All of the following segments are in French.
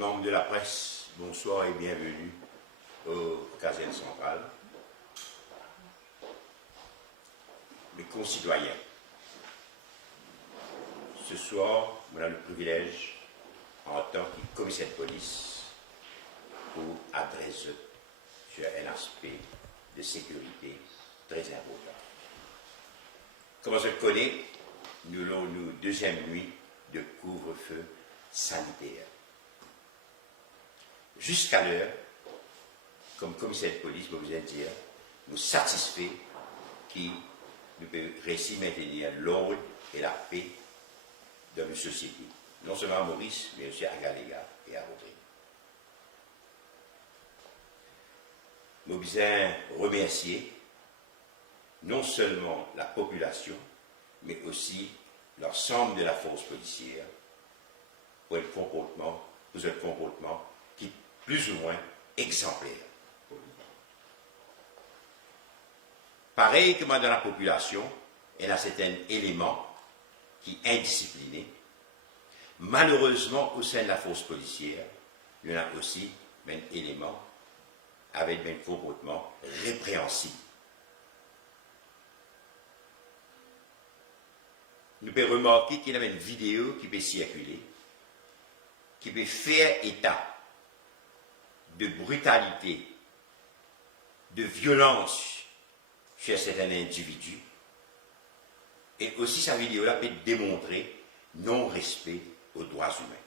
membres de la presse, bonsoir et bienvenue au Caserne Centrale. Mes concitoyens, ce soir, on a le privilège, en tant que commissaire de police, pour adresser sur un aspect de sécurité très important. Comme on se connaît, nous avons une deuxième nuit de couvre-feu sanitaire. Jusqu'à l'heure, comme commissaire de police, je vous ai dit, nous satisfait qui nous peut réussir à maintenir l'ordre et la paix dans une société, non seulement à Maurice, mais aussi à Galéga et à Rodrigue. Nous devons remercier non seulement la population, mais aussi l'ensemble de la force policière pour un comportement qui est plus ou moins exemplaire. Pareil que dans la population, il y a certains éléments qui sont indisciplinés. Malheureusement, au sein de la force policière, il y en a aussi un élément avec un comportement répréhensible. Nous pouvons remarquer qu'il y a une vidéo qui peut circuler, qui peut faire état de brutalité, de violence chez certains individus, et aussi sa vidéo-là peut démontrer non-respect aux droits humains.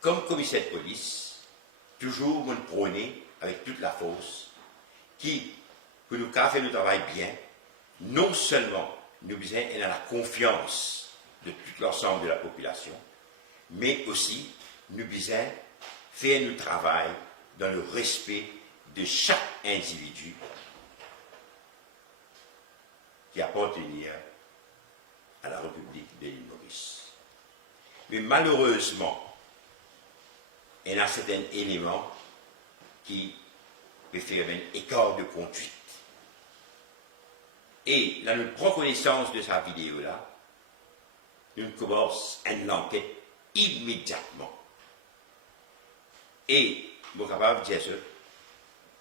Comme commissaire de police, toujours nous prôner avec toute la force qui, pour nous faire le travail bien, non seulement nous besoin de la confiance de tout l'ensemble de la population, mais aussi nous besoin faire notre travail dans le respect de chaque individu qui appartenait à la République de l'île Maurice. Mais malheureusement, il y a certains éléments qui peuvent faire un écart de conduite. Et là, nous prenons connaissance de sa vidéo-là, nous commençons une enquête immédiatement. Et, je suis capable de dire ça,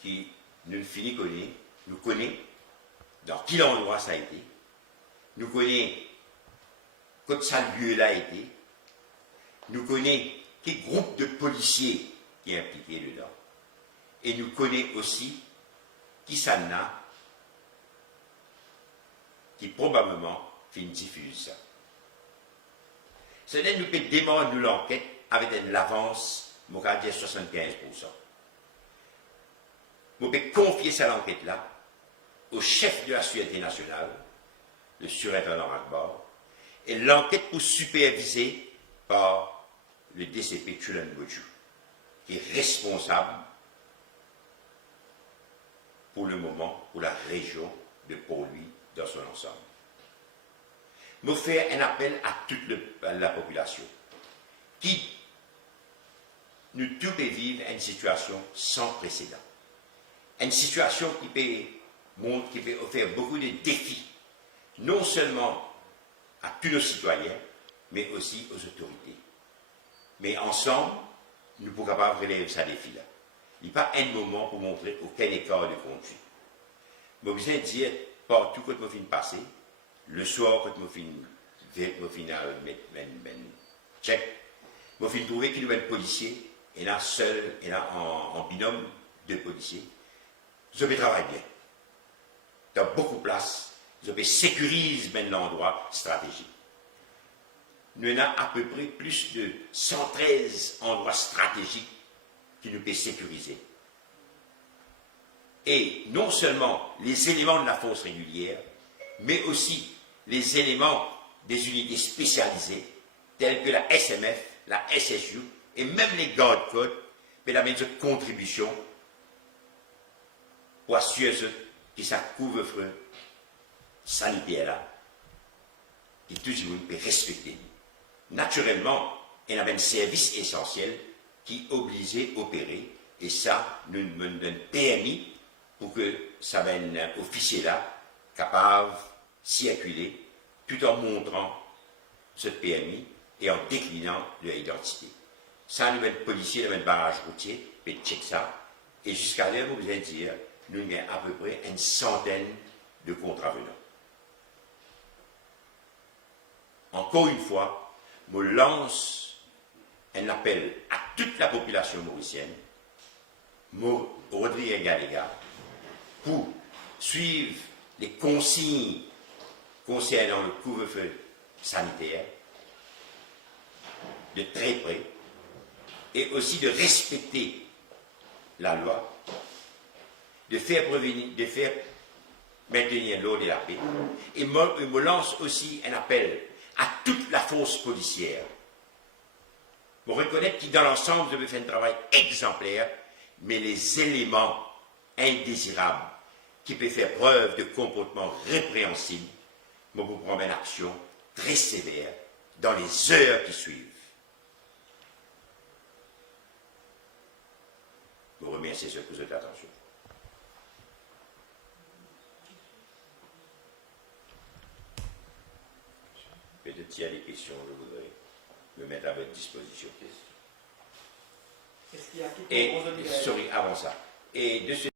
qui nous connaissons dans quel endroit ça a été, nous connaissons quand ça lieu-là a été, nous connaissons quel groupe de policiers qui est impliqué dedans, et nous connaissons aussi qui ça n'a, qui probablement fait une diffusion. C'est-à-dire nous pouvons démarrer l'enquête avec une avance, je vais dire 75%. Nous pouvons confier cette enquête-là au chef de la sûreté nationale, le surintendant Akbar, et l'enquête pour superviser par le DCP Tulen Bojou, qui est responsable pour le moment pour la région de Port-Louis dans son ensemble. Nous faisons un appel à toute la population qui nous tous peut vivre une situation sans précédent. Une situation qui peut offrir beaucoup de défis, non seulement à tous nos citoyens, mais aussi aux autorités. Mais ensemble, nous pouvons capables de relever ce défi-là. Il n'y a pas un moment pour montrer aucun écart de conduite. Je vous ai dit, partout quand je finis de passer, le soir quand je finis de mettre check, je finis de trouver qu'il y a un policier, et là seul, et là en binôme, deux policiers. Je vais travailler bien. Dans beaucoup de places, je vais sécuriser l'endroit stratégique. Nous avons à peu près plus de 113 endroits stratégiques qui nous peuvent sécuriser. Et non seulement les éléments de la force régulière, mais aussi les éléments des unités spécialisées, telles que la SMF, la SSU, et même les gardes-côtes, peuvent amener une contribution pour assurer que ça couvre-feu sanitaire-là, qui toujours peut respecter. Naturellement, il y a un service essentiel qui est obligé d'opérer, et ça, nous donne un permis pour que ça un officier-là capable de circuler tout en montrant ce permis et en déclinant leur identité. sans le mettre policier, le mettre barrage routier, puis check ça. Et jusqu'à l'heure, vous allez dire, nous avons à peu près une centaine de contravenants. Encore une fois, je lance un appel à toute la population mauricienne, Rodrigue Galega, pour suivre les consignes concernant le couvre-feu sanitaire de très près et aussi de respecter la loi, de faire maintenir l'ordre et la paix. Et me lance aussi un appel à toute la force policière pour reconnaître que dans l'ensemble, je vais faire un travail exemplaire, mais les éléments indésirables qui peuvent faire preuve de comportement répréhensible, je vous promets une action très sévère dans les heures qui suivent. Je vous remercie pour votre attention. Peut-être s'il y a des questions, je voudrais me mettre à votre disposition. Est-ce qu'il y a Et, sorry, avant ça. Et de ce